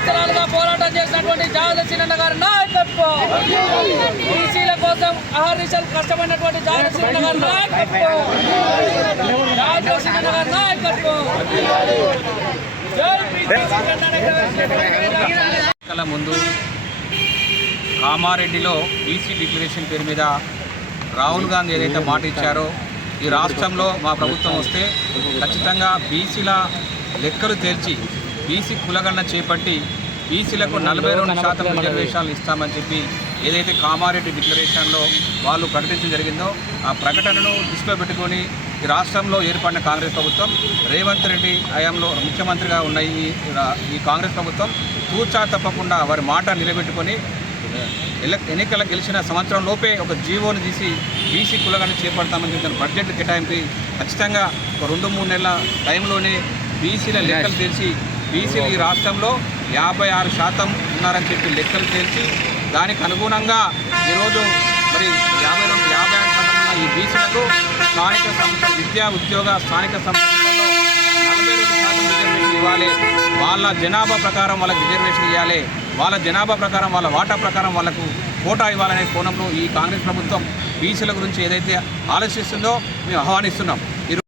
సంవత్సరాలుగా పోరాటం చేసినటువంటి జాగదర్శి నన్న గారు నాయకత్వం. బీసీల కోసం అహర్నిశలు కష్టమైనటువంటి జాగదర్శి నన్న గారు నాయకత్వం. నాయకత్వం. ముందు కామారెడ్డిలో బీసీ డిక్లరేషన్ పేరు మీద రాహుల్ గాంధీ ఏదైతే మాట ఇచ్చారో ఈ రాష్ట్రంలో మా ప్రభుత్వం వస్తే ఖచ్చితంగా బీసీల లెక్కలు తెరిచి బీసీ కులగణన చేపట్టి బీసీలకు నలభై రెండు శాతం రిజర్వేషన్లు ఇస్తామని చెప్పి ఏదైతే కామారెడ్డి డిక్లరేషన్లో వాళ్ళు ప్రకటించడం జరిగిందో ఆ ప్రకటనను దృష్టిలో పెట్టుకొని ఈ రాష్ట్రంలో ఏర్పడిన కాంగ్రెస్ ప్రభుత్వం రేవంత్ రెడ్డి హయాంలో ముఖ్యమంత్రిగా ఉన్న ఈ ఈ కాంగ్రెస్ ప్రభుత్వం తూచా తప్పకుండా వారి మాట నిలబెట్టుకొని ఎన్నికల గెలిచిన సంవత్సరం లోపే ఒక జీవోని తీసి బీసీ కులగాన్ని చేపడతామని చెప్పిన బడ్జెట్ కేటాయింపు ఖచ్చితంగా ఒక రెండు మూడు నెలల టైంలోనే బీసీల లెక్కలు తెలిసి బీసీలు ఈ రాష్ట్రంలో యాభై ఆరు శాతం ఉన్నారని చెప్పి లెక్కలు తేల్చి దానికి అనుగుణంగా ఈరోజు మరి యాభై రెండు యాభై ఆరు శాతం ఉన్న ఈ బీసీలకు స్థానిక సంస్థ విద్యా ఉద్యోగ స్థానిక సంస్థలలో నలభై రెండు శాతం రిజర్వేషన్ ఇవ్వాలి. వాళ్ళ జనాభా ప్రకారం వాళ్ళకి రిజర్వేషన్ ఇవ్వాలి. వాళ్ళ జనాభా ప్రకారం వాళ్ళ వాటా ప్రకారం వాళ్ళకు కోటా ఇవ్వాలనే కోణంలో ఈ కాంగ్రెస్ ప్రభుత్వం బీసీల గురించి ఏదైతే ఆలోచిస్తుందో మేము ఆహ్వానిస్తున్నాం.